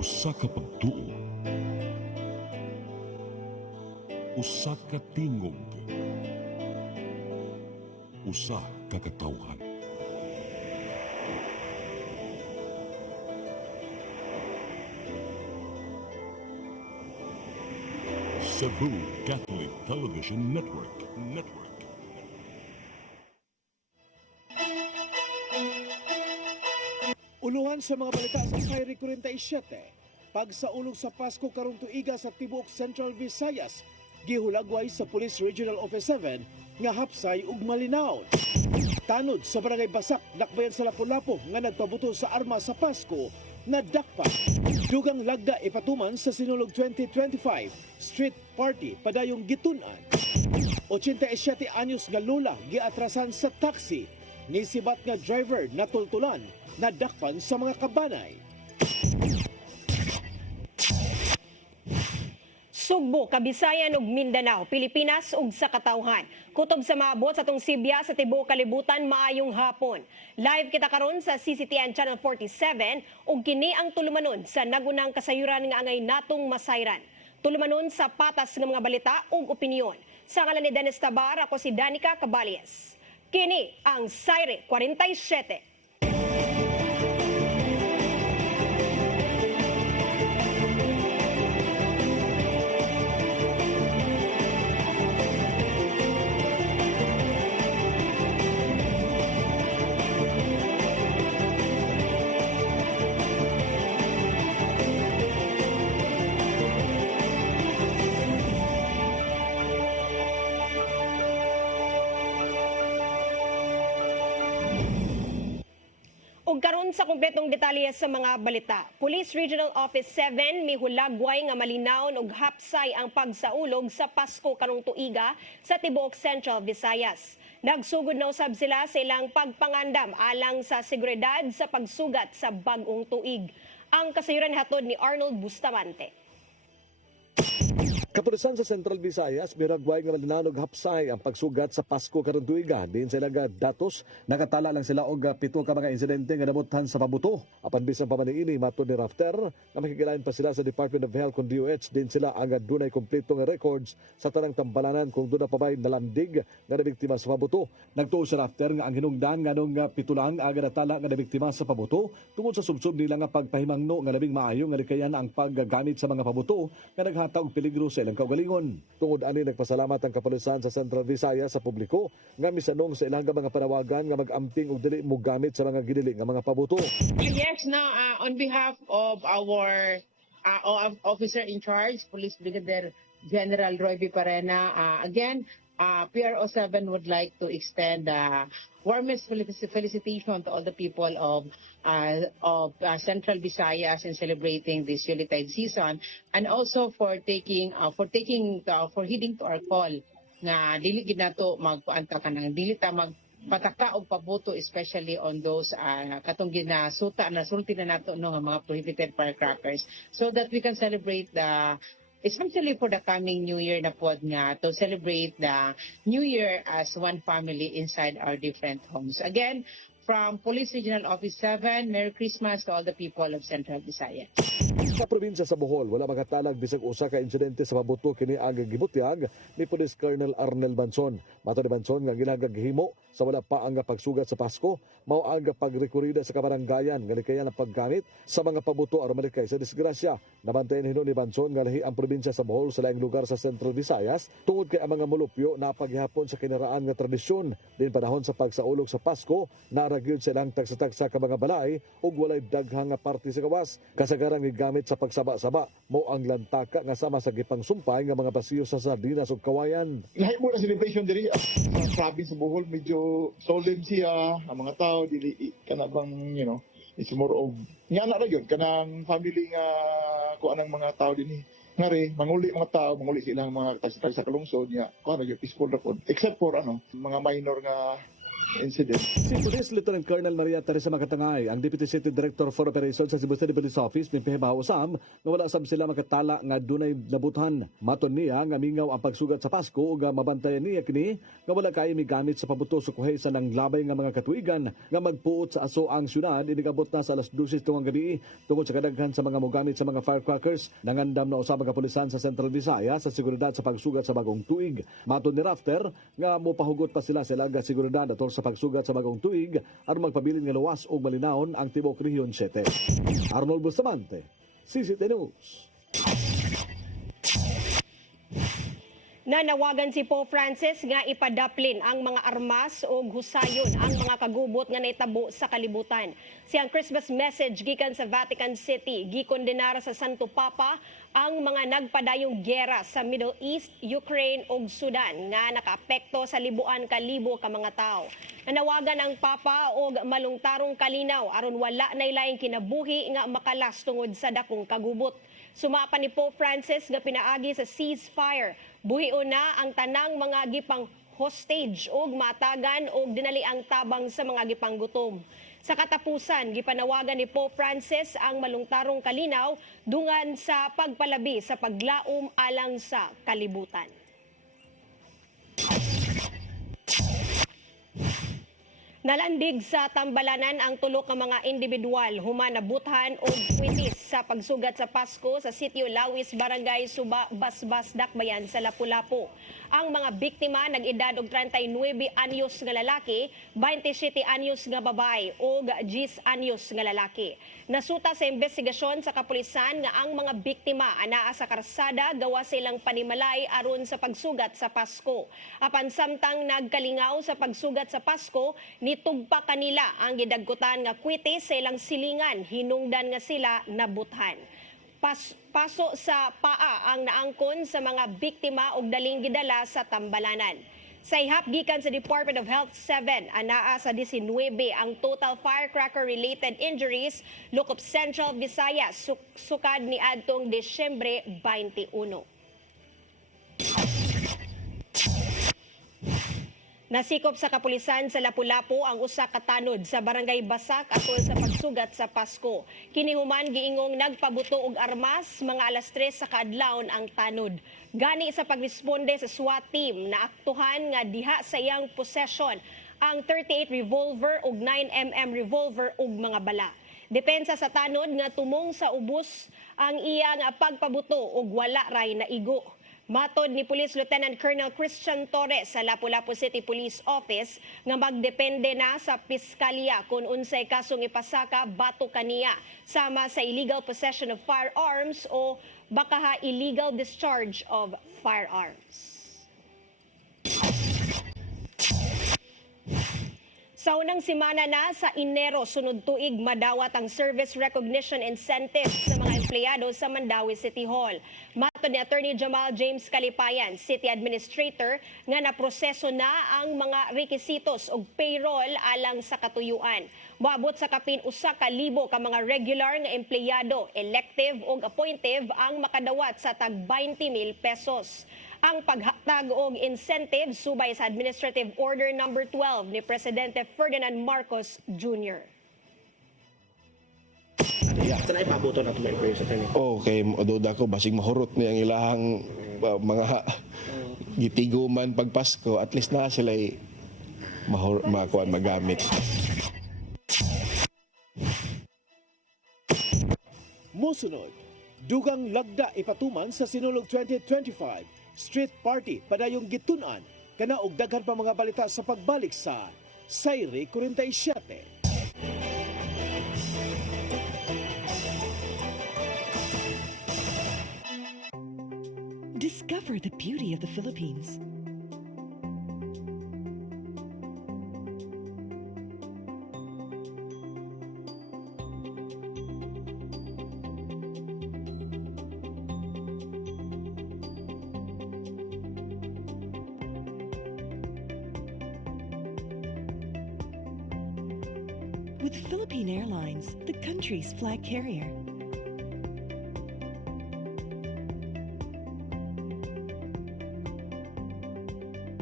Usa ka pagtuo, usa ka tingog, usa ka katawhan. Cebu Catholic Television Network. Uluhan sa mga balita sa Sairi 47. Pagsaulog sa Pasko karong tuiga sa tibuok Central Visayas, gihulagway sa Police Regional Office 7 nga hapsay ug malinaw. Tanod sa Barangay Basak, dakbayan sa Lapu-Lapu nga nagpabuto sa arma sa Pasko, nadakpa. Dugang lagda ipatuman sa Sinulog 2025 Street Party padayong gitunan. 87 anyos nga lula giatrasan sa taxi. Nisibat nga driver natultulan, nadakpan sa mga kabanay. Sugbo, Kabisayan ug Mindanao, Pilipinas ug sa katawhan. Kutob sa maabot sa tong Sibya sa tibuok kalibutan maayong hapon. Live kita karon sa CCTN Channel 47 ug kini ang tulumanon sa nagunang kasayuran nga angay natong masayran. Tulumanon sa patas nga mga balita ug opinyon. Sa ngalan ni Dennis Tabar, ako si Danica Cabales. Kini ang Sairi 47. Ug karon sa kumpletong detalye sa mga balita. Police Regional Office 7 mihulagway nga malinawon og hapsay ang pagsaulog sa Pasko karong tuiga sa tibuok Central Visayas. Nagsugod na usab sila sa ilang pagpangandam alang sa seguridad sa pagsugat sa bag-ong tuig. Ang kasayuran hatod ni Arnold Bustamante. Kapulisan sa Central Visayas, miragway nga malinanog hapsay ang pagsugat sa Pasko karong tuiga. Diin sila nga datos, nakatala lang sila og 7 ka mga insidente nga nabutan sa pabuto. Apan bisan pa man ini matud ni Rafter, nga makikilain pa sila sa Department of Health kung DOH, din sila ang dunay kumpleto nga records sa tanang tambalanan kung doon na pa may nalandig nga nabiktima sa pabuto. Nagtuo si Rafter nga ang hinungdan nga nung pitulang aga natala nga nabiktima sa pabuto tungod sa subsob nila nga pagpahimangno nga labing maayo nga likayan ang paggamit sa mga pabuto nga naghatag peligro sa ilang kaugalingon. Tungod ani nagpasalamat ang kapulisan sa Central Visayas sa publiko nga misanong sa ilang mga panawagan nga magamping og dili mo gamit sa mga gidili nga mga pabuto. Yes, now on behalf of our officer in charge, Police Brigadier General Roy B. Parena, again, PRO 7 would like to extend warmest felicitation to all the people of Central Visayas in celebrating this Yuletide season, and also for heeding to our call nga dili gid nato magpaanta kanang dili ta magpataka og pabuto, especially on those katong nasulti na nato no nga mga prohibited firecrackers, so that we can celebrate especially for the coming New Year na pod nga, to celebrate the New Year as one family inside our different homes. Again, from Police Regional Office 7, Merry Christmas to all the people of Central Visayas. Sa probinsya sa Bohol, wala makatalag bisag usa ka insidente sa pabuto kini ang gibutyag ni Police Colonel Arnel Banson. Mato ni Banson nga ginagag himo sa wala pa ang pagsugat sa Pasko, mao ang pagrekurida sa kabaranggayan nga likayan ang paggamit sa mga pabuto aron malikay sa disgrasya. Nabantayan hinon ni Banson nga lahi ang probinsya sa Bohol sa laing lugar sa Central Visayas tungod kay ang mga mulupyo napaghihapon sa kinaraan nga tradisyon. Din panahon sa pagsaulog sa Pasko, naragyod sa ilang tagsa-tagsa ka mga balay ug walay daghang nga parte sa gawas. Kasagaran gigamit sa pagsaba-saba, mo ang lantaka nga sama sa gipang sumpay nga mga basiyo sa sardinas ug kawayan. Lahi mo na celebration diri sa province sa Bohol, medyo solemn siya, ang mga tao dili kana bang it's more of nga na ra gyud kanang family nga kuan ang mga tao dinhi nga ri manguli mga tao, manguli silang mga tagsa kalungsod niya kuan gyud peaceful ra pod, except for mga minor nga incident. Si Police Lieutenant Colonel Maria Teresa Makatangay, ang Deputy City Director for Operations sa Cebu City Police Office, mimpihibaw usam nga wala sab sila makatala nga dunay nabutan. Maton niya nga mingaw ang pagsugat sa Pasko ug mabantayan niya kini nga wala kay migamit sa pabuto sa kuhaysa ng labay nga mga katuigan nga magpuot sa aso ang syudad inigabot na sa alas 12 tungong gabi tungod sa kadaghan sa mga mogamit sa mga firecrackers. Nangandam na usab ang kapulisan sa Central Visayas sa seguridad sa pagsugat sa bagong tuig. Maton ni Rafter nga mopahugot pa sila sa ilaga seguridad atol sa pagsugat sa bagong tuig aron magpabilin nga luwas ug malinawon ang tibok Rehiyon 7. Arnold Bustamante, CCT News. Nanawagan si Pope Francis nga ipadaplin ang mga armas o husayon ang mga kagubot nga naitabo sa kalibutan. Siyang Christmas message gikan sa Vatican City gikondenara sa Santo Papa ang mga nagpadayong giyera sa Middle East, Ukraine ug Sudan nga nakaapekto sa libuan ka libo ka mga tao. Nanawagan ang Papa og malungtarong kalinaw aron wala nay laing kinabuhi nga makalas tungod sa dakong kagubot. Sumapa ni Pope Francis nga pinaagi sa ceasefire. Buhion na ang tanang mga gipang hostage ug matagan ug dinali ang tabang sa mga gipang gutom. Sa katapusan, gipanawagan ni Pope Francis ang malungtarong kalinaw dungan sa pagpalabi sa paglaom alang sa kalibutan. Nalandig sa tambalanan ang tulo ka mga individual human nabuthan og kwitis sa pagsugat sa Pasko sa sitio Lawis, Barangay Suba, Basbas, Dakbayan sa Lapu-Lapu. Ang mga biktima nag-edad og 39 anyos nga lalaki, 27 anyos nga babae ug 10 anyos nga lalaki. Nasuta sa investigasyon sa kapulisan nga ang mga biktima anaa sa karsada gawa silang panimalay aron sa pagsugat sa Pasko. Apan samtang nagkalingaw sa pagsugat sa Pasko, nitugpa kanila ang gidagkutan nga kwitis sa ilang silingan, hinungdan nga sila nabuthan. Paso sa paa ang naangkon sa mga biktima ug daling gidala sa tambalanan. Sa ihap gikan sa Department of Health 7, anaa sa 19 ang total firecracker-related injuries lokop Central Visayas sukad ni adtong Disyembre 21. Nasikop sa kapulisan sa Lapu-Lapu ang usa ka tanod sa Barangay Basak atol sa pagsugat sa Pasko. Kinihuman giingong nagpabuto og armas mga alas 3 sa kaadlawon ang tanod. Gani sa pagresponde sa SWAT team na aktuhan nga diha sa iyang possession ang 38 revolver ug 9mm revolver ug mga bala. Depensa sa tanod nga tumong sa ubos ang iyang pagpabuto ug wala ray naigo. Matod ni Police Lieutenant Colonel Christian Torres sa Lapu-Lapu City Police Office nga magdepende na sa piskalya kung unsay kasong ipasaka bato kaniya sama sa illegal possession of firearms o baka illegal discharge of firearms. Sa unang simana na sa Enero, sunod tuig madawat ang Service Recognition Incentive sa mga empleyado sa Mandawi City Hall. Matod ni Attorney Jamal James Kalipayan, City Administrator, nga naproseso na ang mga rekisitos o payroll alang sa katuyuan. Moabot sa kapin 1,000 ka mga regular nga empleyado, elective o appointive ang makadawat sa tag 20,000 pesos. Ang paghatag og incentive subay sa Administrative Order No. 12 ni Presidente Ferdinand Marcos Jr. Saan ay pabuto na tumayo kayo sa training? Okay, duda ko basig mahurot niya ang ilahang mga gitiguman pag Pasko, at least na sila magamit. Musunod, dugang lagda ipatuman sa Sinulog 2025 Street Party padayong gitunan kana og daghan pa mga balita sa pagbalik sa Sayri 47. Discover the beauty of the Philippines. With Philippine Airlines, the country's flag carrier.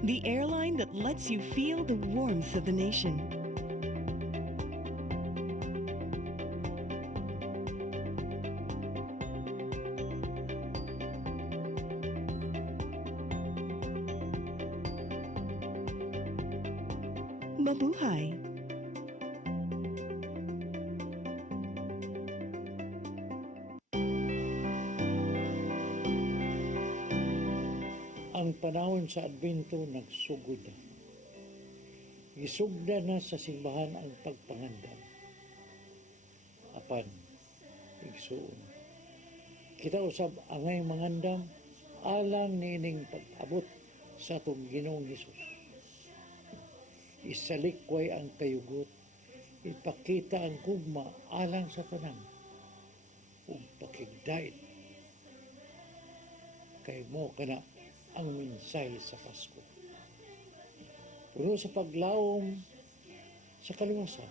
the airline that lets you feel the warmth of the nation. Mabuhay! Ang panahon sa Advento nagsugod na. Isugda na sa simbahan ang pagpangandam. Apan, igsuon. Kita usab angay mangandam alang nining pag-abot sa atong Ginoong Hesus. Isalikway ang kayugot, ipakita ang gugma alang sa tanan, ug pakigdait. Kay mo kana ang mensahe sa Pasko. Puno sa paglawom sa kaluwasan,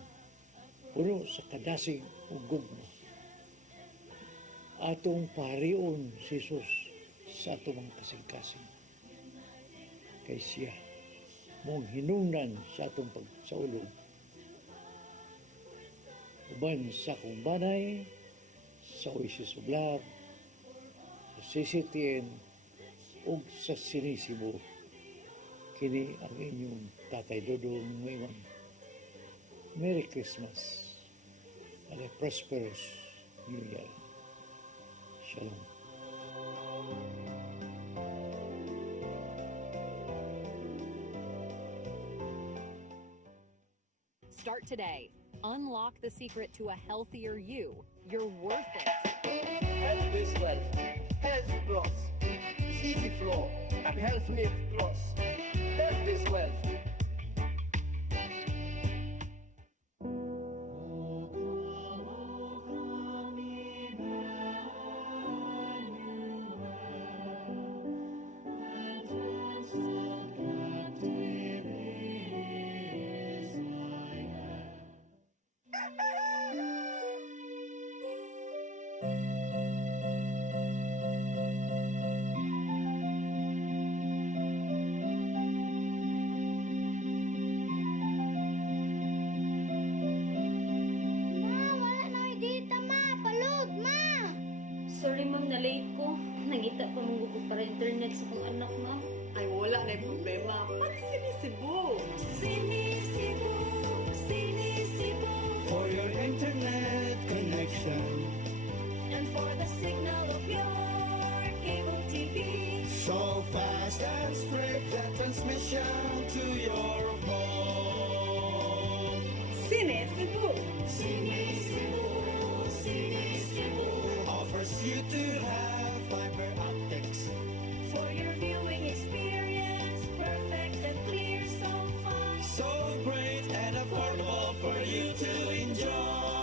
puno sa kadasig ug gugma. Atong parion si Jesus sa atong mga kasing-kasing. Kay siya, mong hinungdan sa atong pagsaulog. Uban sa kumbanay, sa Oasis of Love, sa CCTN, ug sa Sinisibo. Kini ang inyong Tatay Dodong ngayon. Merry Christmas and a prosperous New Year. Shalom. Start today. Unlock the secret to a healthier you. You're worth it. Health is wealth. Health plus. Easy flow. And Health Milk Plus. Health is wealth. Sorry ma'am, na-late ko. Nangita pa mong gusto para internet sa kong anak ma'am. Ay, wala na yung problema. Pag-sinisibo. Sinisibo, Sinisibo, For your internet connection. and for the signal of your cable TV. So fast and straight that transmission to your phone. Sinisibo. Sinisibo, Sinisibo offers you to have fiber optics. For your viewing experience, perfect and clear so far. So great and affordable for you to enjoy.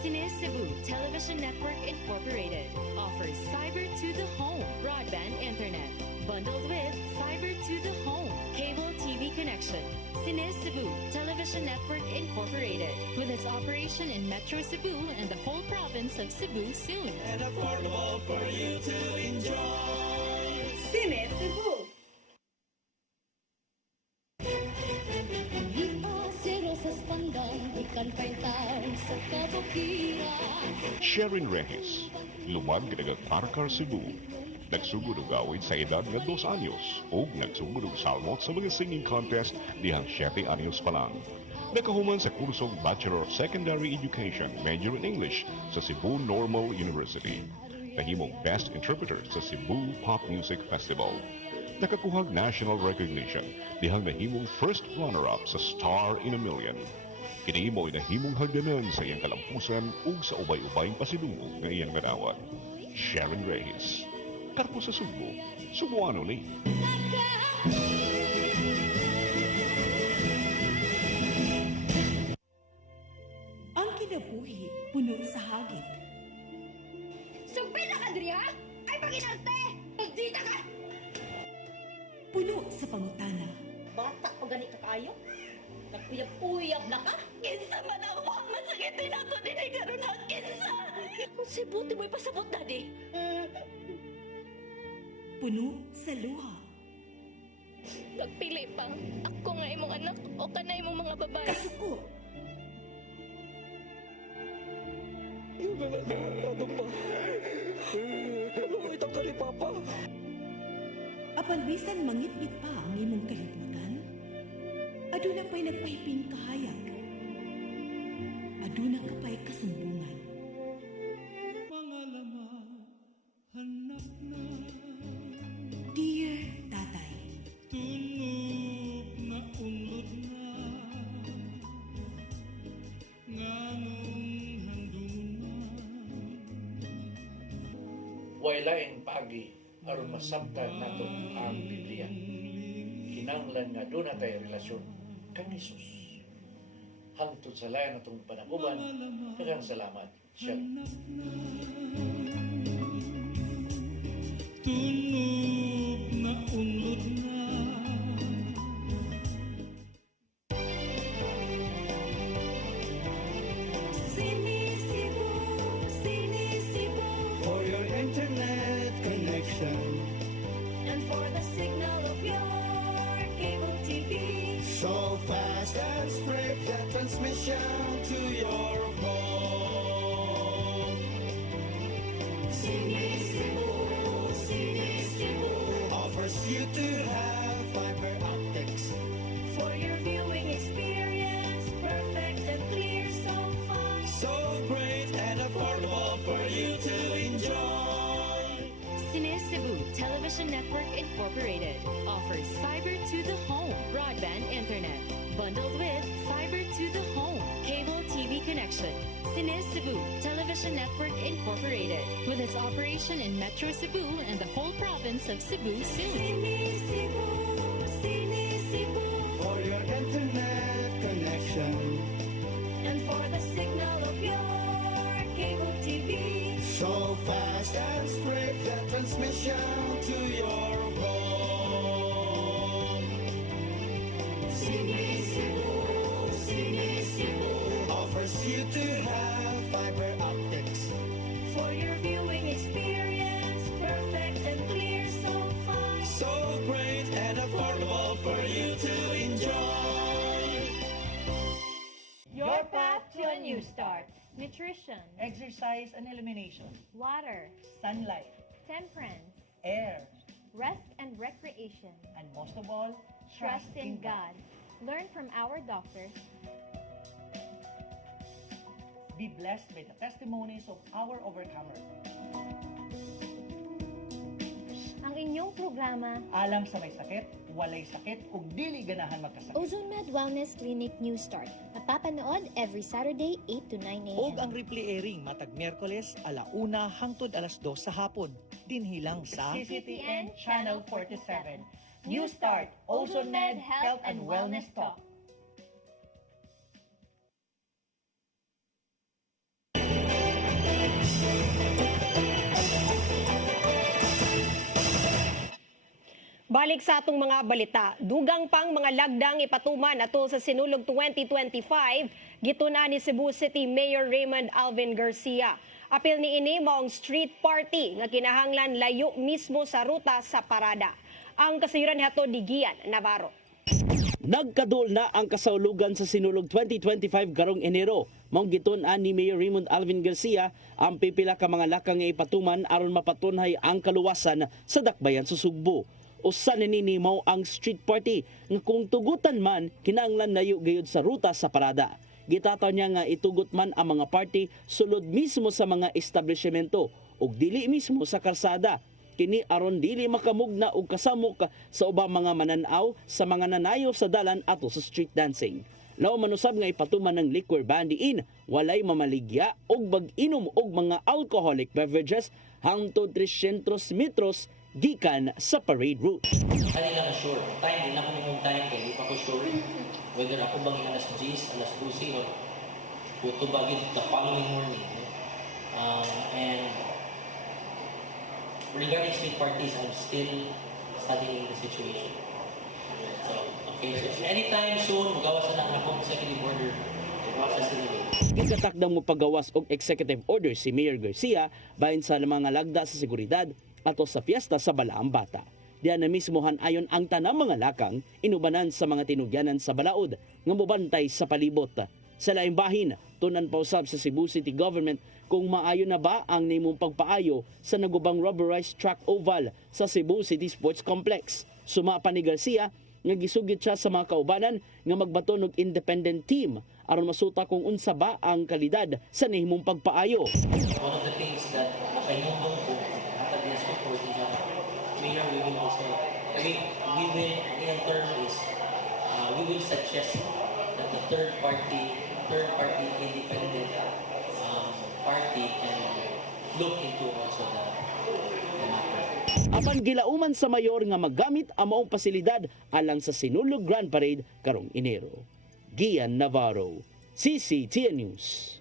Cine Cebu Television Network Incorporated offers fiber to the home broadband internet bundled with fiber to the home cable TV connection. Cine Cebu Television Network Incorporated with its operation in Metro Cebu and the whole province of Cebu soon. And affordable for you to enjoy. Sinisibo. Sharon Reyes, lumad ginagang Parkar Cebu. Nagsugod og awit sa edad nga 2 anyos o nagsugod og salmot sa mga singing contest dihang 7 anyos pa lang. Nakahuman sa kursong Bachelor of Secondary Education, major in English sa Cebu Normal University. Nahimong Best Interpreter sa Cebu Pop Music Festival. Nakakuhag national recognition dihang nahimong first runner-up sa Star in a Million. Kini mo'y nahimong hagdanan sa iyang kalampusan ug sa ubay-ubayng pasidungog nga iyang ganawat. Sharon Reyes. Karpo sa Subo, Subuano ni. Ang kinabuhi, puno sa hagit. Sumpil na ka, Dria! Ay, paginarte! Magdita ka! Puno sa pangutana. Bata pa gani ka kayo? Nagpuyab-puyab na ka? Kinsa man ako ang masakitin nato din ay karoon ang kinsa! Kung si buti mo'y pasabot na di. Puno sa luha. Pagpili pa, ako nga imong anak o kanay imong mga babae. Kasuko! Yung ano pa? Ito ka ni Papa. Apan bisan mangit-ngit pa ang imong kalibutan, aduna pa'y nagpahiping kahayag. Aduna ka pa'y kasumbungan. Dear Tatay, Waylaing pagi aron masabtan nato ang Biblia. Kinahanglan nga doon na tayo relasyon kang Isus. Hangtod sa layan natong panaguban, daghang salamat. Shalom. Sinisibo, For your internet connection, and for the signal of your cable TV. so fast and swift that transmission to your home. Sinisibo, Offers you to have fiber optics. for your viewing experience, perfect and clear, so fine. So great and affordable for you to enjoy. Cine Cebu Television Network Incorporated offers fiber to the home broadband internet bundled with fiber to the home cable TV connection. Cine Cebu Television Network Incorporated with its operation in Metro Cebu and the whole province of Cebu soon. Sinisibo, For your internet connection, and for the signal of your cable TV. so fast and swift that transmission to your home. Sinisibo, Offers you to have fiber optics. for your viewing experience, perfect and clear, so fine. So great and affordable for you to enjoy. Your path to a new start. Nutrition, Exercise and elimination, water, sunlight, temperance, air, rest and recreation. and most of all, Trust in God. Learn from our doctors. Be blessed by the testimonies of our overcomers. Ang inyong programa, Alam sa may sakit, walay sakit, ug dili ganahan magkasakit. Ozone Med Wellness Clinic New Start. Napapanood every Saturday 8 to 9 a.m. Og ang replay airing matag Miyerkules 1:00 hangtod 2:00 sa hapon. Dinhilang sa CCTN Channel 47. New Start, Ozone Med Health and Wellness Talk. Balik sa atong mga balita, dugang pang mga lagdang ipatuman ato sa Sinulog 2025, gituna ni Cebu City Mayor Raymond Alvin Garcia. Apil ni ini maong street party nga kinahanglan layo mismo sa ruta sa parada. Ang kasayuran hato di Gian Navarro. Nagkadol na ang kasaulogan sa Sinulog 2025 karong Enero. Maong gitun-an ni Mayor Raymond Alvin Garcia ang pipila ka mga lakang nga ipatuman aron mapatunhay ang kaluwasan sa dakbayan sa Sugbo. Usa nini mao ang street party nga kung tugutan man kinahanglan layo gayud sa ruta sa parada. Gitataw niya nga itugot man ang mga party sulod mismo sa mga establishmento ug dili mismo sa kalsada. Kini aron dili makamugna og kasamok sa ubang mga mananaw sa mga nanayo sa dalan ato sa street dancing. Law manusab nga ipatuman ng liquor ban diin walay mamaligya og bag-inom og mga alcoholic beverages hangtod 300 metros gikan sa parade route. Hindi na sure. Time, di na kami home time kaya di pa ko sure whether ako bang alas 10, alas 12 o puto bagid the following morning. And regarding street parties, I'm still studying the situation. So, okay, so anytime soon, magawas na akong executive order to process the delay. Gikatakdang mo pagawas og executive order si Mayor Garcia bahin sa mga lagda sa seguridad ato sa fiesta sa Balaang Bata. Diyan na mismohan ayon ang tanang mga lakang inubanan sa mga tinugyanan sa balaod nga mobantay sa palibot. Sa laing bahin, tunan pa usab sa Cebu City Government kung maayo na ba ang nimong pagpaayo sa nagubang rubberized track oval sa Cebu City Sports Complex. Suma pa ni Garcia nga gisugid siya sa mga kaubanan nga magbato og independent team aron masuta kung unsa ba ang kalidad sa nahimong pagpaayo. One of the things that nakainundong ko at this report is that Mayor, we will also, we will, in term is, we will suggest that the third party independent party can look into also the matter. Apan gilauman sa mayor nga maggamit ang maong pasilidad alang sa Sinulog Grand Parade karong Enero. Gian Navarro, CCTN News.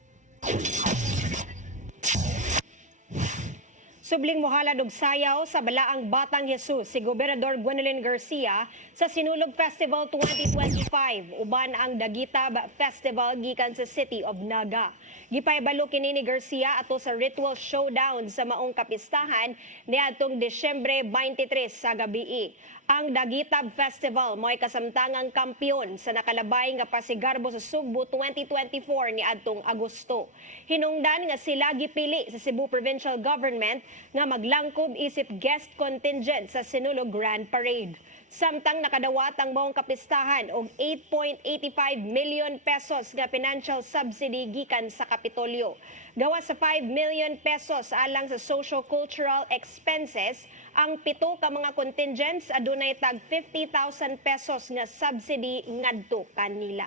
Subling mohalad og sayaw sa Balaang Batang Jesus si Gobernador Gwendolyn Garcia sa Sinulog Festival 2025 uban ang Dagitab Festival gikan sa City of Naga. Gipaybalo kini ni Garcia ato sa ritual showdown sa maong kapistahan niadtong Disyembre 23 sa gabii. Ang Dagitab Festival mo'y kasamtangang kampyon sa nakalabay nga Pasigarbo sa Sugbo 2024 ni adtong Agosto. Hinungdan nga sila gipili sa Cebu Provincial Government nga maglangkob isip guest contingent sa Sinulog Grand Parade. Samtang nakadawat ang maong kapistahan og 8.85 million pesos nga financial subsidy gikan sa Kapitolyo. Gawa sa 5 million pesos alang sa socio-cultural expenses, ang 7 ka mga contingents adunay tag 50,000 pesos nga subsidy ngadto kanila.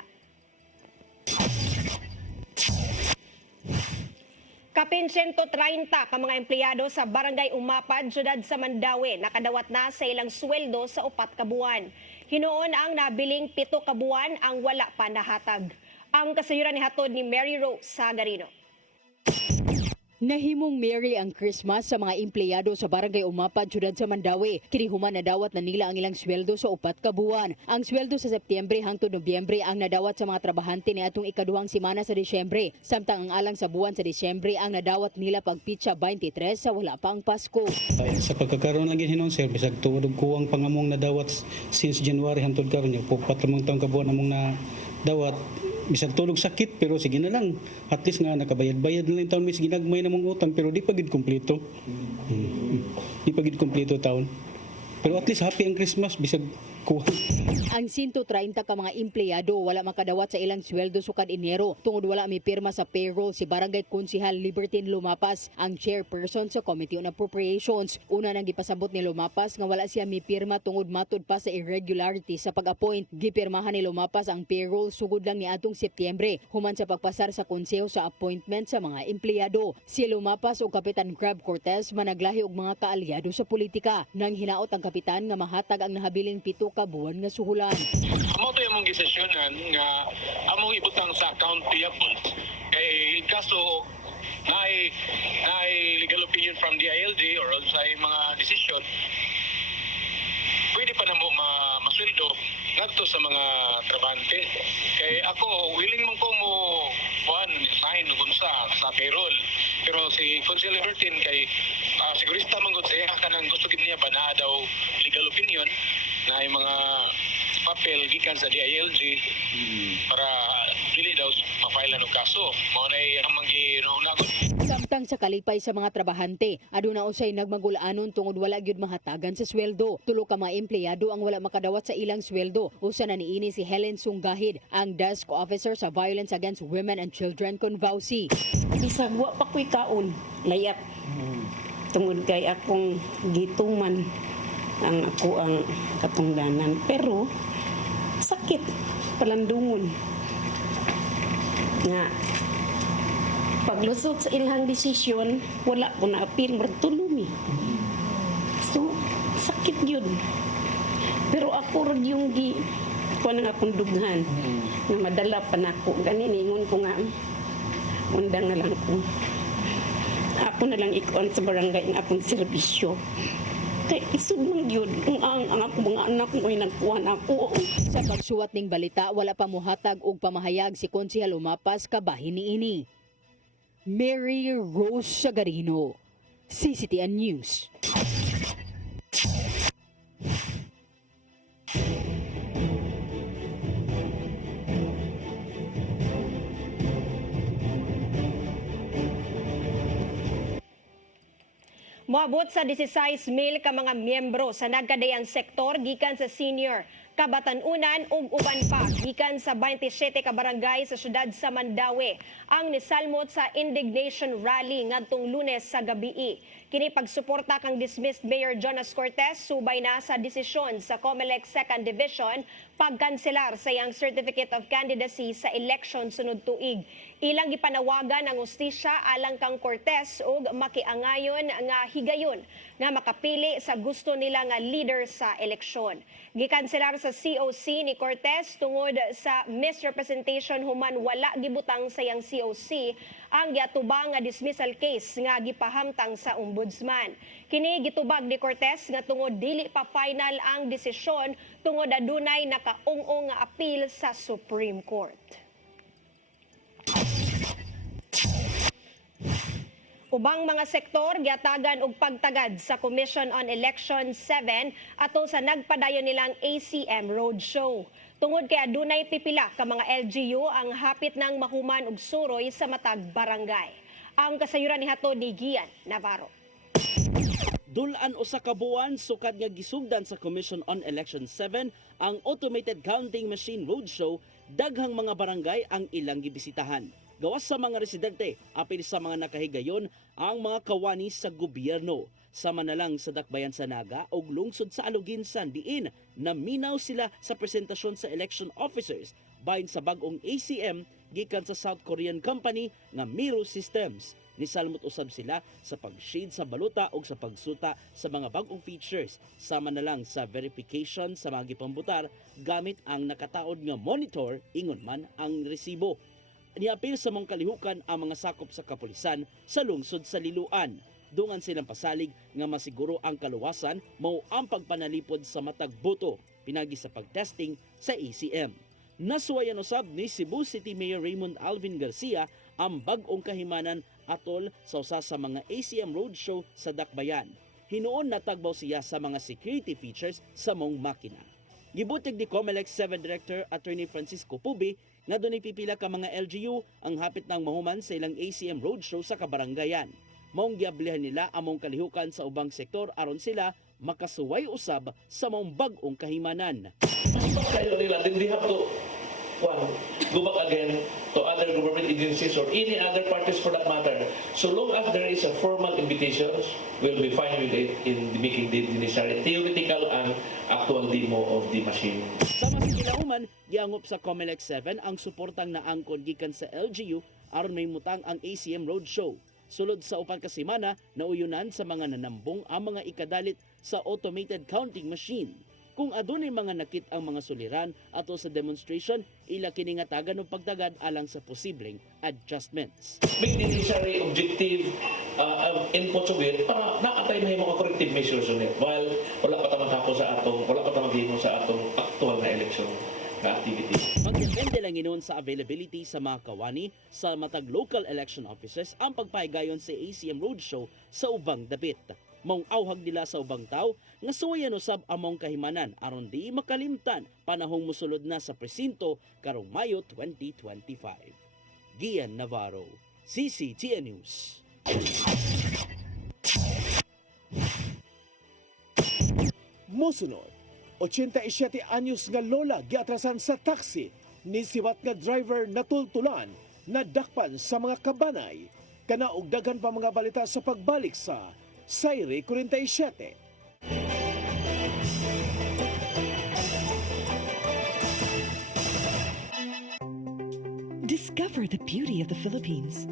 Kapin 130 ka mga empleyado sa Barangay Umapad, Syudad sa Mandaue, nakadawat na sa ilang sweldo sa 4 ka buwan. Hinuon ang nabiling 7 ka buwan ang wala pa nahatag. Ang kasayuran ni hatod ni Mary Rose Sagarino. Nahimong merry ang Christmas sa mga empleyado sa Barangay Umapad, Syudad sa Mandaue. Kinihuman nadawat na nila ang ilang sweldo sa 4 ka buwan. Ang sweldo sa Setyembre hangtod Nobyembre ang nadawat sa mga trabahante ni atong ikaduhang semana sa Disyembre. Samtang ang alang sa buwan sa Disyembre ang nadawat nila pagpitsa 23 sa wala pa ang Pasko. Sa pagkakaroon lang hinon sir, bisag tuod og kuwang pangamong nadawat since January hangtod karon yo. 4 taong kabuan among na dawat. Bisag tulog sakit pero sige na lang. At least nga nakabayad-bayad na lang taon, may ginagmay na mong utang pero di pa gid kompleto. Di pa gid kompleto taon. Pero at least happy ang Christmas bisag kuha. Ang 130 ka mga empleyado wala makadawat sa ilang sweldo sukad Enero tungod wala may pirma sa payroll si Barangay Konsehal Libertine Lumapas, ang chairperson sa Committee on Appropriations. Una nang gipasabot ni Lumapas nga wala siya may pirma tungod matud pa sa irregularity sa pag-appoint. Gipirmahan ni Lumapas ang payroll sugod lang ni atong Setyembre human sa pagpasar sa konseho sa appointment sa mga empleyado. Si Lumapas o Kapitan Crab Cortez managlahi og mga kaalyado sa politika. Nang hinaot ang kapitan nga mahatag ang nahabiling 7 ka buwan nga suhulan. Amo to yung gisesyonan nga among ibutang sa account payable kay kaso naay legal opinion from the ILG or sa mga decision pwede pa na mo masweldo ngadto sa mga trabahante. Kay ako willing man ko mo sign kung sa payroll, pero si Council Libertine kay sigurista man gud siya kanang gusto gid niya ba na daw legal opinion na yung mga papel gikan sa DILG para dili daw ma-file ang kaso. Mao na ang mangginunagon. Samtang sa kalipay sa mga trabahante, aduna usay nagmagulaanon tungod wala gyud mahatagan sa sweldo. 3 ka mga empleyado ang wala makadawat sa ilang sweldo. Usa na niini si Helen Sunggahid, ang desk officer sa Violence Against Women and Children Convauci. Bisag wa pa ko'y kaon, layat. Tungod kay akong gituman ang ako ang katungdanan. Pero sakit, palandungon. Nga, paglusot sa ilang desisyon, wala ko na apil, martulumi. So, sakit yun. Pero ako rin yung kuha ng akong dughan na madala pa na ako. Ganingon ko nga, undang na lang ko. Ako na lang ikuan sa barangay na akong serbisyo. Kaya isod man yun, ang ako mga anak ko ay nagkuhan ako. Sa pagsuwat ning balita, wala pa muhatag og pamahayag si Konsehal Lumapas kabahin niini. Mary Rose Sagarino, CCTN News. Moabot sa 16,000 ka mga miyembro sa nagkadayang sektor gikan sa senior, kabatanunan ug uban pa gikan sa 27 ka barangay sa syudad sa Mandaue ang nisalmot sa indignation rally ngadtong Lunes sa gabii. Kini pagsuporta kang dismissed Mayor Jonas Cortez subay na sa desisyon sa COMELEC 2nd Division pagkanselar sa iyang Certificate of Candidacy sa election sunod tuig. Ilang gipanawagan ang hustisya alang kang Cortez ug makiangayon nga higayon nga makapili sa gusto nila nga leader sa eleksyon. Gikanselar sa COC ni Cortez tungod sa misrepresentation human wala gibutang sa iyang COC ang giatubang nga dismissal case nga gipahamtang sa ombudsman. Kini gitubag ni Cortez nga tungod dili pa final ang desisyon tungod adunay nakaung-ong nga appeal sa Supreme Court. Ubang mga sektor giatagan og pagtagad sa Commission on Election 7 ato sa nagpadayon nilang ACM Roadshow. Tungod kay adunay pipila ka mga LGU ang hapit nang mahuman og suroy sa matag barangay. Ang kasayuran ni hatod ni Gian Navarro. Dulan usa ka buwan sukad nga gisugdan sa Commission on Election 7 ang automated counting machine roadshow, daghang mga barangay ang ilang gibisitahan. Gawas sa mga residente, apil sa mga nakahigayon ang mga kawani sa gobyerno. Sama na lang sa Dakbayan sa Naga o lungsod sa Alugin Sandiin na minaw sila sa presentasyon sa election officers bahin sa bagong ACM gikan sa South Korean company nga Miro Systems. Nisalmot usab sila sa pag-shade sa baluta o sa pagsuta sa mga bagong features. Sama na lang sa verification sa mga gipambutar gamit ang nakataod nga monitor ingon man ang resibo. Niapil sa mong kalihukan ang mga sakop sa kapulisan sa lungsod sa Liloan. Dungan silang pasalig nga masiguro ang kaluwasan mao ang pagpanalipod sa matag boto pinagi sa pagtesting sa ACM. Nasuwayan usab ni Cebu City Mayor Raymond Alvin Garcia ang bag-ong kahimanan atol sa usa sa mga ACM roadshow sa Dakbayan. Hinuon natagbaw siya sa mga security features sa mong makina. Gibutig ni COMELEC 7 Director Attorney Francisco Pubi nga dunay pipila ka mga LGU ang hapit nang mahuman sa ilang ACM roadshow sa kabarangayan. Maong giablihan nila among kalihukan sa ubang sektor aron sila makasuway usab sa maong bag-ong kahimanan. Kayo nila, then they have to go back again to other government agencies or any other parties for that matter. So long as there is a formal invitation, we'll be fine with it in making the necessary theoretical and actual demo of the machine. Sama sa kilauman, giangop sa COMELEC 7 ang suportang naangkon gikan sa LGU aron may mutang ang ACM Roadshow. Sulod sa upat ka semana, nauyunan sa mga nanambong ang mga ikadalit sa automated counting machine. Kung adunay mga nakit ang mga suliran ato sa demonstration, ila kini nga tagan og pagtagad alang sa posibleng adjustments. Make the necessary objective input of it para naatay na yung mga corrective measures on it while wala pa tamang ako sa atong, wala pa tamang demo sa atong actual na election na activity. Magdepende lang inon sa availability sa mga kawani sa matag local election offices ang pagpahigayon sa ACM Roadshow sa ubang dapit. Maong awhag nila sa ubang tao nga suwayan usab among kahimanan aron di makalimtan panahong musulod na sa presinto karong Mayo 2025. Gian Navarro, CCTN News. Mosunod, 87 anyos nga lola giatrasan sa taxi ni siwat nga driver natultulan nadakpan sa mga kabanay. Kana og daghan pa mga balita sa pagbalik sa Sayre 47. Discover the beauty of the Philippines.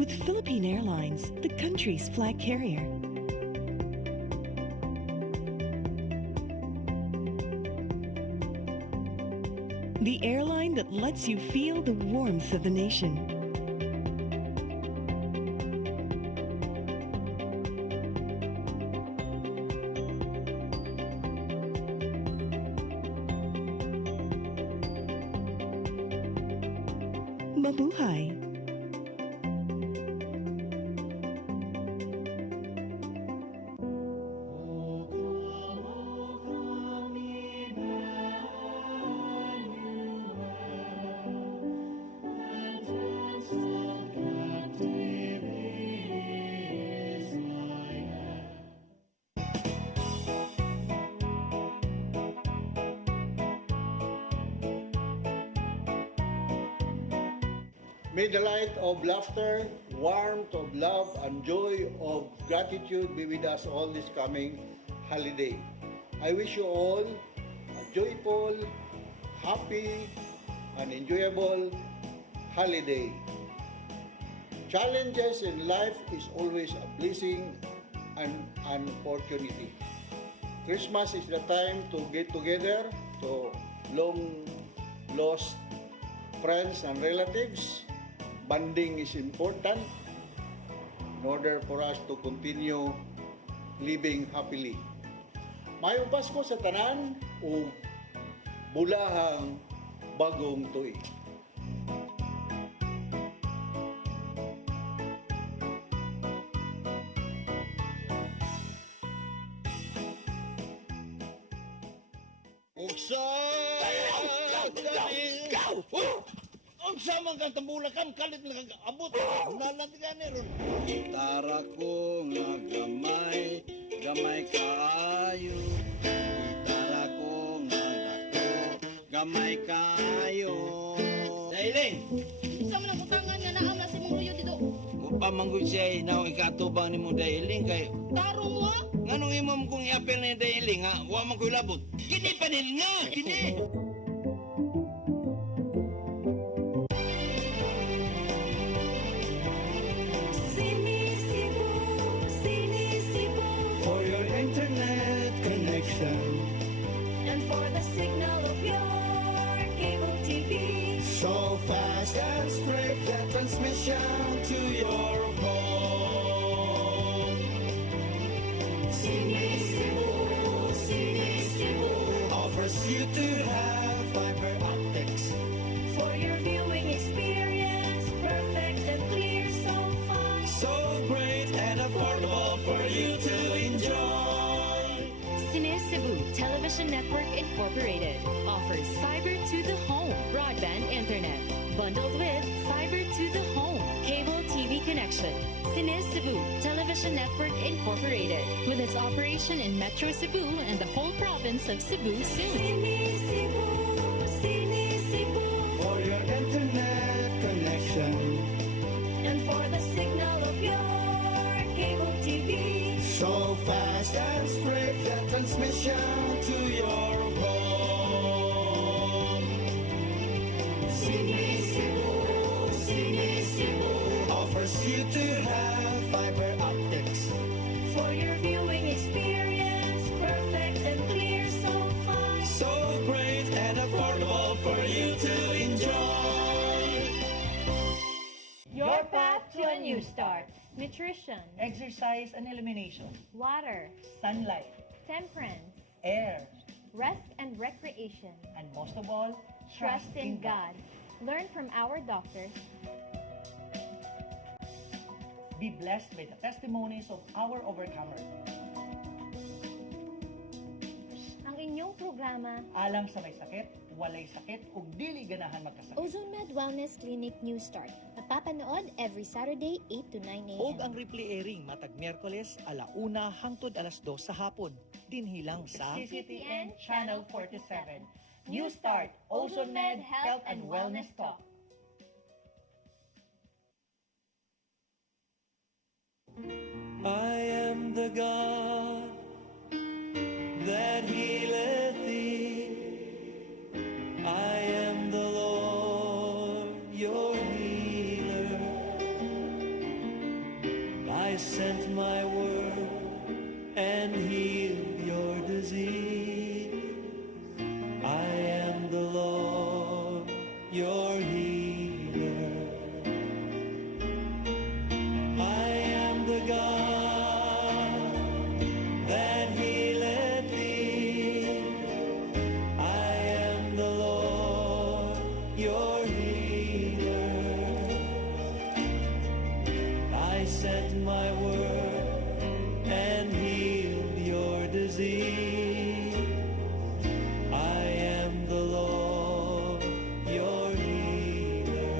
With Philippine Airlines, the country's flag carrier. The airline that lets you feel the warmth of the nation. mabuhay. May the light of laughter, warmth of love, and joy of gratitude be with us all this coming holiday. I wish you all a joyful, happy, and enjoyable holiday. Challenges in life is always a blessing and an opportunity. Christmas is the time to get together, to long lost friends and relatives. Bonding is important in order for us to continue living happily. Mayong Pasko sa tanan o bulahang bagong tuig. Unsa man kang tambulakan kalit lang abot nalandigan ni ron gitara ko nga gamay gamay kaayo gitara ko nga dako gamay kaayo Dailing Unsa man ang utangan nga naam na si mong luyo dito? pamanggoy siya na ikatubang ni mo Dailing kay Taro mo ha? nganong imong kung iapel ni Dailing ha wa man koy labot kini panil nga kini For your internet connection And for the signal of your cable TV. so fast and straight that transmission to your home. Sini Cebu Offers you to have fiber optics. For your viewing experience, perfect and clear, so fine. So great and affordable for you to enjoy. Cine Cebu Television Network Incorporated offers fiber to the home broadband internet bundled with fiber to the home cable TV connection. Cine Cebu Television Network Incorporated with its operation in Metro Cebu and the whole province of Cebu soon. Sini Cebu For your internet connection. And for the signal of your cable TV. So fast and straight that transmission to your home. Sini Cebu offers you to have fiber optics. For your viewing experience, perfect and clear, so fine. So great and affordable for you to enjoy. Your path to a new start. Nutrition, exercise and elimination, water, sunlight, temperance, air, rest and recreation. and most of all, Trust in God. Learn from our doctors. Be blessed by the testimonies of our overcomers. Ang inyong programa, Alam sa may sakit, walay sakit, ug dili ganahan magkasakit. Ozone Med Wellness Clinic New Start. Napapanood every Saturday 8 to 9 a.m. Og ang replay airing matag Miyerkules 1:00 hangtod 2:00 sa hapon. Dinhilang sa CCTN Channel 47. New Start, Ozone Med Health and Wellness Talk. I am the God that healeth thee. I am the Lord, your healer. I sent my word and healed your disease. I am the Lord, your healer. I am the God that healeth thee. I am the Lord, your healer. my word and healed your disease. I am the Lord, your healer.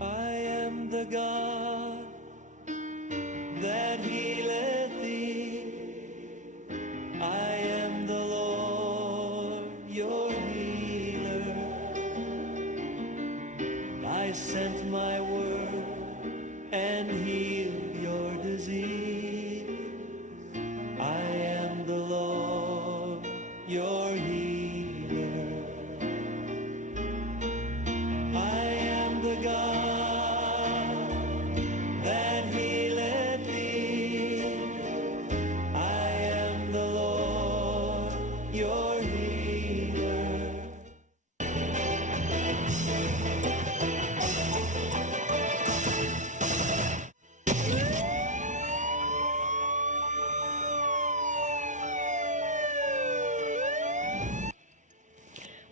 I am the God that healeth thee. I am the Lord, your healer. I sent my word and healed your disease. I am the Lord, your healer. I am the God that healeth thee. I am the Lord, your healer.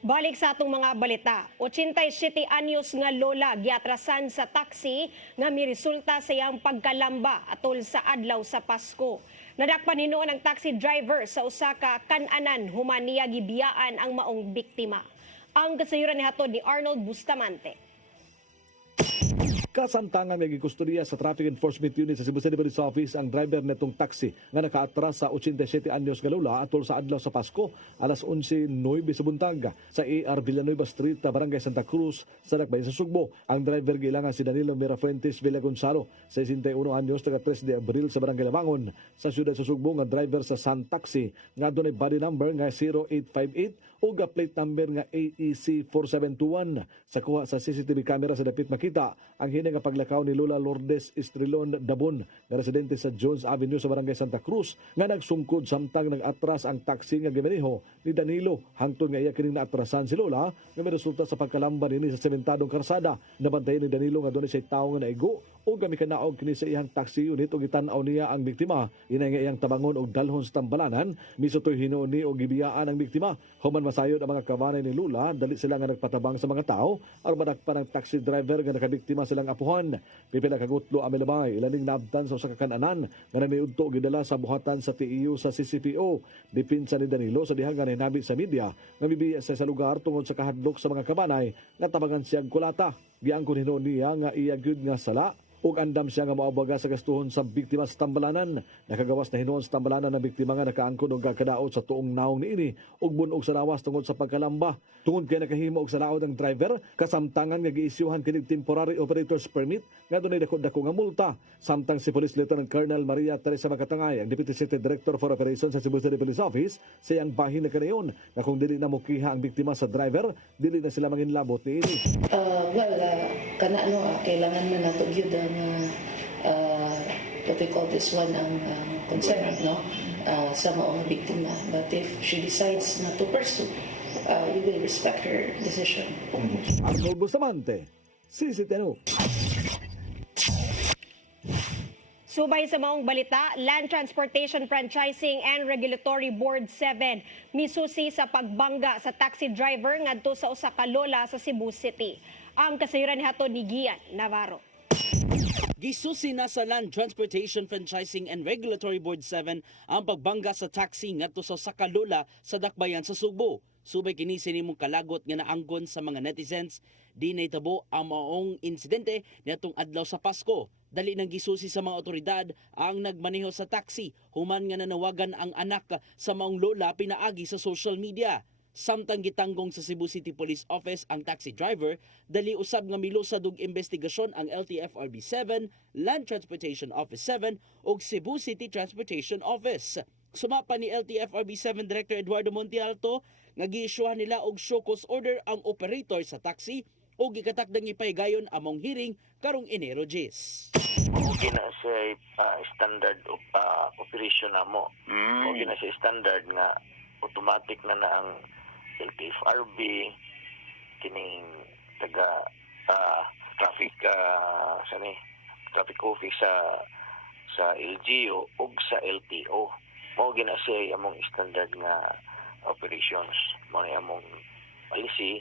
Balik sa atong mga balita. 87 anyos nga lola giatrasan sa taxi nga miresulta sa iyang pagkalamba atol sa adlaw sa Pasko. Nadakpan hinuon ang taxi driver sa usa ka kan-anan human niya gibiyaan ang maong biktima. Ang kasayuran ni hatod ni Arnold Bustamante. Kasamtangan nga gikustodiya sa Traffic Enforcement Unit sa Cebu City Police Office ang driver netong taxi nga nakaatras sa 87 anyos nga lola atol sa adlaw sa Pasko alas 11:09 sa buntag sa AR Villanueva Street, Barangay Santa Cruz sa Dakbayan sa Sugbo. Ang driver giilangan si Danilo Mirafuentes Villa Gonzalo, 61 anyos, taga 3 de Abril sa Barangay Labangon sa siyudad sa Sugbo, nga driver sa Sun Taxi nga dunay body number nga 0858 o plate number nga AEC 4721. Sa kuha sa CCTV camera sa dapit makita ang hini nga paglakaw ni Lola Lourdes Estrilon Dabon nga residente sa Jones Avenue sa Barangay Santa Cruz nga nagsungkod samtang nag-atras ang taxi nga gimaniho ni Danilo. Hangtod nga iya kining naatrasan si Lola nga may resulta sa pagkalamba nini sa sementadong karsada. Nabantayan ni Danilo nga dunay say tawo nga naigo o gamikanaog kini sa iyang taxi unit o gitan-aw niya ang biktima. Inay nga iyang tabangon og dalhon sa tambalanan misutoy hinuon ni og gibiyaan ang biktima. Human masayod ang mga kabanay ni Lula, dali sila nga nagpatabang sa mga tao aron madakpan ang taxi driver nga nakabiktima silang apuhan. Pipila ka gutlo ang milabay, ilaning naabtan sa usa ka kan-anan nga naniudto gidala sa buhatan sa TEU sa CCPO. Dipinsa ni Danilo sa dihang nga hinabi sa media nga bibiya sa lugar tungod sa kahadlok sa mga kabanay nga tabangan siyang kulata. Giangkon hinuon niya nga iya gyud nga sala ug andam siya nga moabaga sa gastuhon sa biktima sa tambalanan. Nakagawas na hinuon sa tambalanan ng biktima nga nakaangkon og kakadaot sa tuong naong niini ug bunog sa lawas tungod sa pagkalamba. Tungod kay nakahimo og salaod ang driver, kasamtangan nga giisyuhan kining temporary operator's permit nga dunay dako-dako nga multa. Samtang si Police Lieutenant Colonel Maria Teresa Makatangay, ang Deputy City Director for Operations sa Cebu City Police Office, sa iyang bahin na kanayon na kung dili na mukiha ang biktima sa driver, dili na sila manginlabot niini. Kailangan man nato gyud ang what we call this one ang concern sa maong biktima. But if she decides not to pursue, we will respect her decision. Arnold Bustamante, CCTV. Subay sa maong balita, Land Transportation Franchising and Regulatory Board 7 misusi sa pagbangga sa taxi driver ngadto sa usa ka lola sa Cebu City. Ang kasayuran ni hatod ni Gian Navarro. Gisusi na sa Land Transportation Franchising and Regulatory Board 7 ang pagbangga sa taxi ngadto sa usa ka lola sa Dakbayan sa Sugbo. Subay kini sinimong kalagot nga naanggon sa mga netizens, di nahitabo ang maong insidente niadtong adlaw sa Pasko. Dali nang gisusi sa mga otoridad ang nagmaneho sa taxi human nga nanawagan ang anak sa maong lola pinaagi sa social media. Samtang gitanggong sa Cebu City Police Office ang taxi driver, dali usab nga milusad og investigasyon ang LTFRB 7, Land Transportation Office 7 ug Cebu City Transportation Office. Sumapa ni LTFRB 7 Director Eduardo Montialto nga giisyuhan nila og show cause order ang operator sa taxi o gikatakdang ipahigayon among hearing karong Enero 10. Okay na sa standard of operation na mo. Okay na sa standard nga automatic na ang LTFRB kining taga traffic traffic office sa LGU ug sa LTO. Mao gina siya among standard nga operations. Mao ni among policy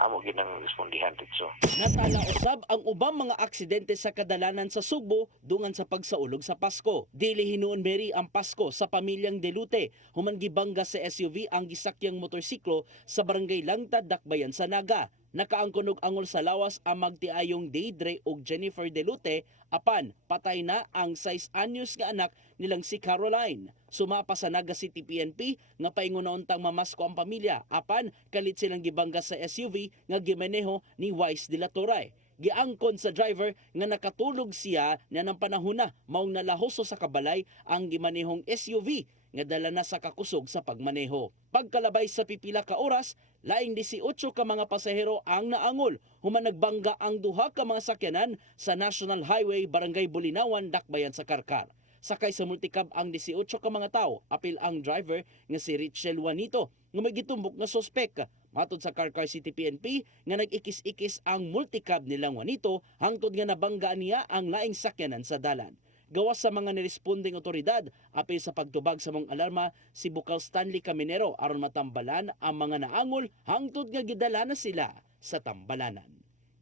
amo ginang respondihan dito. Natala usab ang ubang mga aksidente sa kadalanan sa Sugbo dungan sa pagsaulog sa Pasko. Dili hinuon Mary ang Pasko sa pamilyang Delute. Human gibangga sa SUV ang gisakyang motorsiklo sa barangay Langtad, Dakbayan sa Naga. Nakaangkunog angol sa lawas ang magtiayong Deidre ug Jennifer Delute apan patay na ang 6 anyos nga anak nilang si Caroline. Sumapa sa Naga City PNP nga paingon na untang mamasko ang pamilya apan kalit silang gibangga sa SUV nga gimaneho ni Wise de la Torre. Giangkon sa driver nga nakatulog siya na ng panahon na maong nalahoso sa kabalay ang gimanehong SUV nga dala na sa kakusog sa pagmaneho. Pagkalabay sa pipila ka oras, laing 18 ka mga pasahero ang naangol. Human nagbangga ang duha ka mga sakyanan sa National Highway Barangay Bulinawan, Dakbayan sa Karkar. Sakay sa multicab ang 18 ka mga tao, apil ang driver nga si Richel Juanito nga may gitumbok nga sospek. Matod sa Karkar City PNP nga nag-ikis-ikis ang multicab nilang Juanito hangtod nga nabangga niya ang laing sakyanan sa dalan. Gawas sa mga niresponding otoridad, apil sa pagtubag sa mga alarma si Bukal Stanley Caminero aron matambalan ang mga naangol hangtod nga gidala na sila sa tambalanan.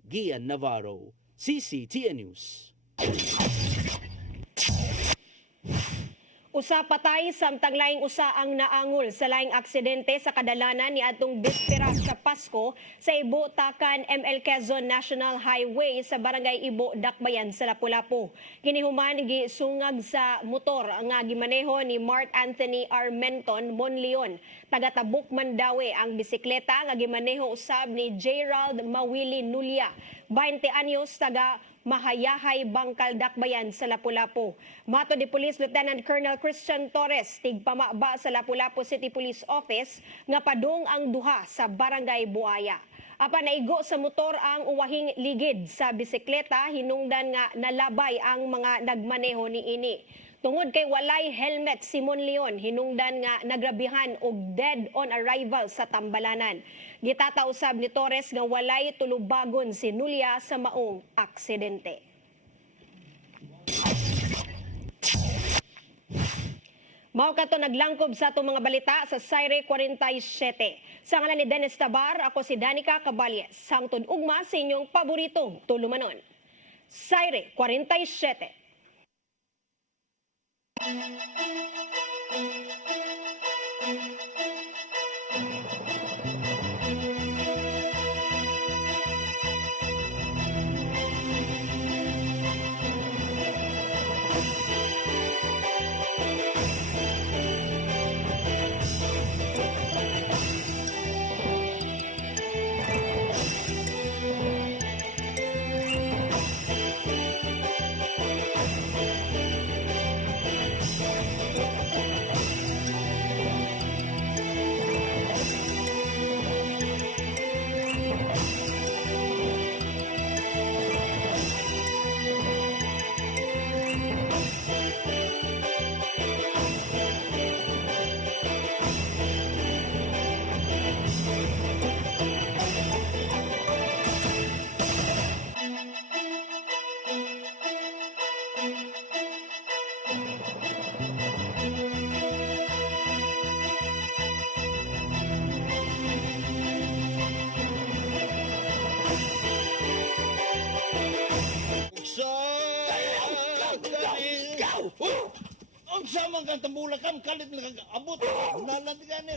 Gian Navarro, CCTN News. Usa patay samtang laing usa ang naangol sa laing aksidente sa kadalanan ni atong bispera sa Pasko sa Ibo Takan ML Quezon National Highway sa Barangay Ibo, Dakbayan sa Lapu-Lapu. Kinihuman gisungag sa motor nga gimaneho ni Mark Anthony Armenton Monleon. Taga Tabuk, Mandawi ang bisikleta nga gimaneho usab ni Gerald Mawili Nulia, 20 anyos, taga Mahayahay, Bangkal, Dakbayan sa Lapu-Lapu. Mato di Police Lieutenant Colonel Christian Torres, tigpamaba sa Lapu-Lapu City Police Office nga padung ang duha sa Barangay Buaya. Apan naigo sa motor ang uwahing ligid sa bisikleta, hinungdan nga nalabay ang mga nagmaneho ni ini. Tungod kay walay helmet si Monleon, hinungdan nga nagrabihan og dead on arrival sa tambalanan. Gitata usab ni Torres nga walay tulubagon si Nulia sa maong aksidente. Mao kato naglangkob sa atong mga balita sa Saire 47. Sa ngalan ni Dennis Tabar, ako si Danica Caballes. Hangtod ugma sa inyong paboritong tulumanon. Saire 47. Ang samang kang tambula kam kalit lang abot. Nalandigan